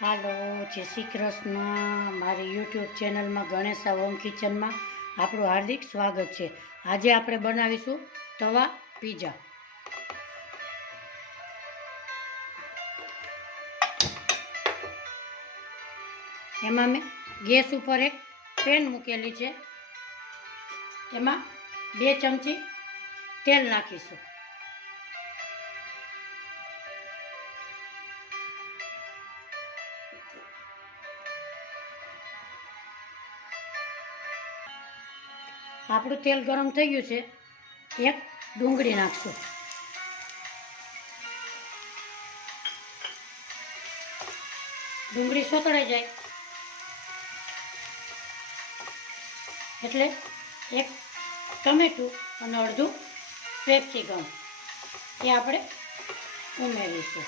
હાલો, જય શ્રી કૃષ્ણ. મારી યુટ્યુબ ચેનલમાં ગણેશા હોમ કિચનમાં આપણું હાર્દિક સ્વાગત છે. આજે આપણે બનાવીશું તવા પીઝા. એમાં મેં ગેસ ઉપર એક પેન મૂકેલી છે. એમાં 2 ચમચી તેલ નાખીશું. આપણું તેલ ગરમ થઈ ગયું છે. એક ડુંગળી નાખશું. ડુંગળી સોતળાઈ જાય એટલે એક ટમેટું અને અડધું કેપ્સિકમ એ આપણે ઉમેરીશું.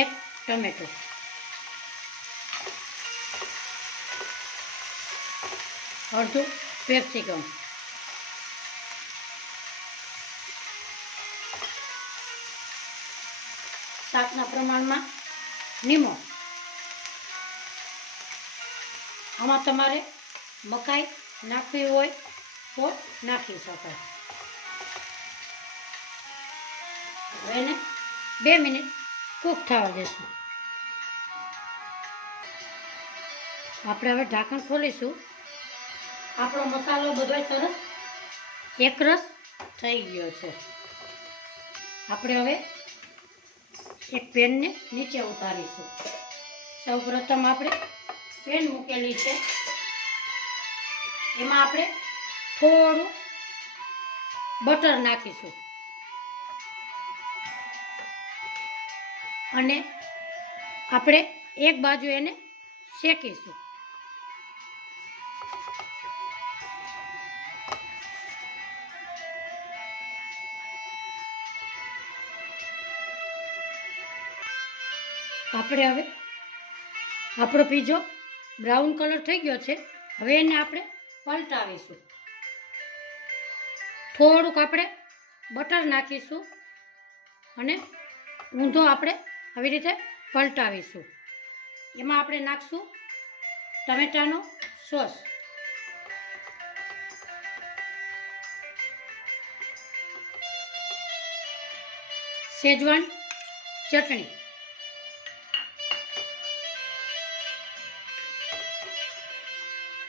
એક ટમેટું, અડધું કેપ્સિકમ, શાકના પ્રમાણમાં લીંબુ. આમાં તમારે મકાઈ નાખવી હોય તો નાખી શકાય. હવે એને 2 મિનિટ કૂક થવા દેશું. આપણે હવે ઢાંકણ ખોલીશું. આપણો મસાલો બધો સરસ એકરસ થઈ ગયો છે. આપણે હવે એક પેનને નીચે ઉતારીશું. સૌ પ્રથમ આપણે પેન મૂકેલી છે. એમાં આપણે થોડું બટર નાખીશું અને આપણે એક બાજુ એને શેકીશું. આપણે હવે આપણો પીઝો બ્રાઉન કલર થઈ ગયો છે. હવે એને આપણે પલટાવીશું. થોડુંક આપણે બટર નાખીશું અને ઊંધો આપણે આવી રીતે પલટાવીશું. એમાં આપણે નાખશું ટમેટાનો સોસ, શેજવાન ચટણી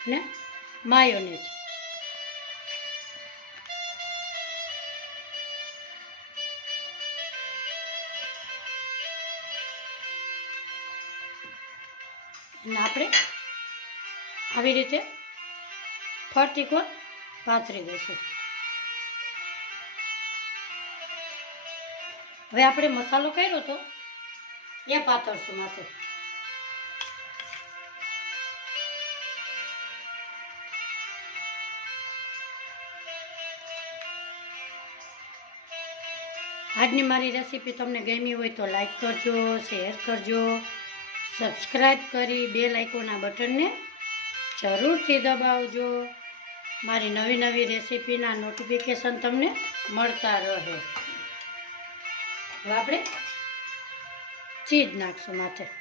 ને માયોનેઝ. અને આપણે આવી રીતે ફરતી કોર પાથરી દઈશું. હવે આપણે મસાલો કર્યો તો એ પાથરશું માથે. આજની મારી રેસીપી તમને ગમી હોય તો લાઈક કરજો, શેર કરજો, સબસ્ક્રાઈબ કરી બેલ આઇકોનના બટનને જરૂરથી દબાવજો. મારી નવી નવી રેસીપીના નોટિફિકેશન તમને મળતા રહે. હવે આપણે ચીઝ નાખશું માથે.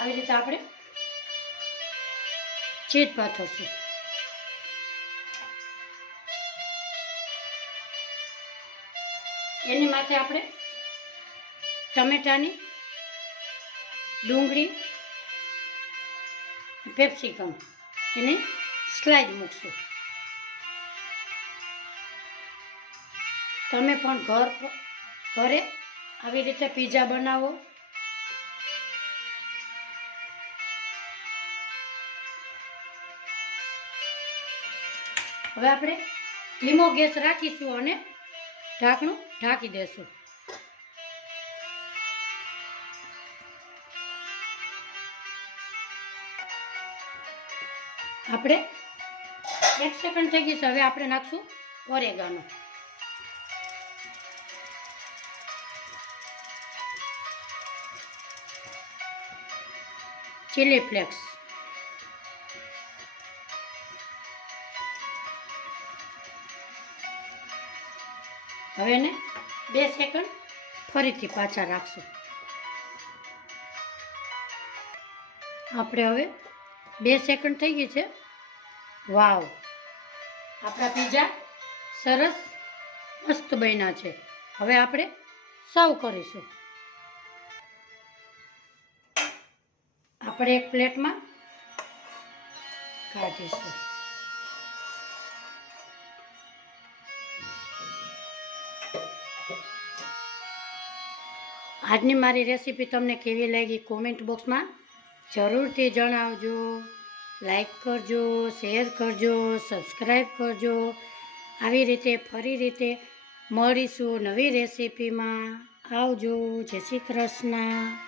આવી રીતે આપણે ચીઝ પાથરશું. એની માથે આપણે ટમેટાની, ડુંગળી, કેપ્સિકમ એની સ્લાઇસ મૂકશું. તમે પણ ઘરે આવી રીતે પીઝા બનાવો. હવે આપણે ધીમો ગેસ રાખીશું અને ઢાંકણું ઢાંકી દેશું. આપણે 1 સેકન્ડ થઈ ગઈ છે. હવે આપણે નાખશું ઓરેગાનો. Chilli flakes. હવે એને 2 સેકન્ડ ફરીથી પાછા રાખશું. આપણે હવે 2 સેકન્ડ થઈ ગઈ છે. વાવ, આપણા પીઝા સરસ મસ્ત બન્યા છે. હવે આપણે સર્વ કરીશું. આપણે એક પ્લેટમાં કાઢીશું. આજની મારી રેસીપી તમને કેવી લાગી કોમેન્ટ બોક્સમાં જરૂરથી જણાવજો. લાઈક કરજો, શેર કરજો, સબસ્ક્રાઈબ કરજો. આવી રીતે ફરી મળીશું નવી રેસીપીમાં. આવજો. જય શ્રી કૃષ્ણ.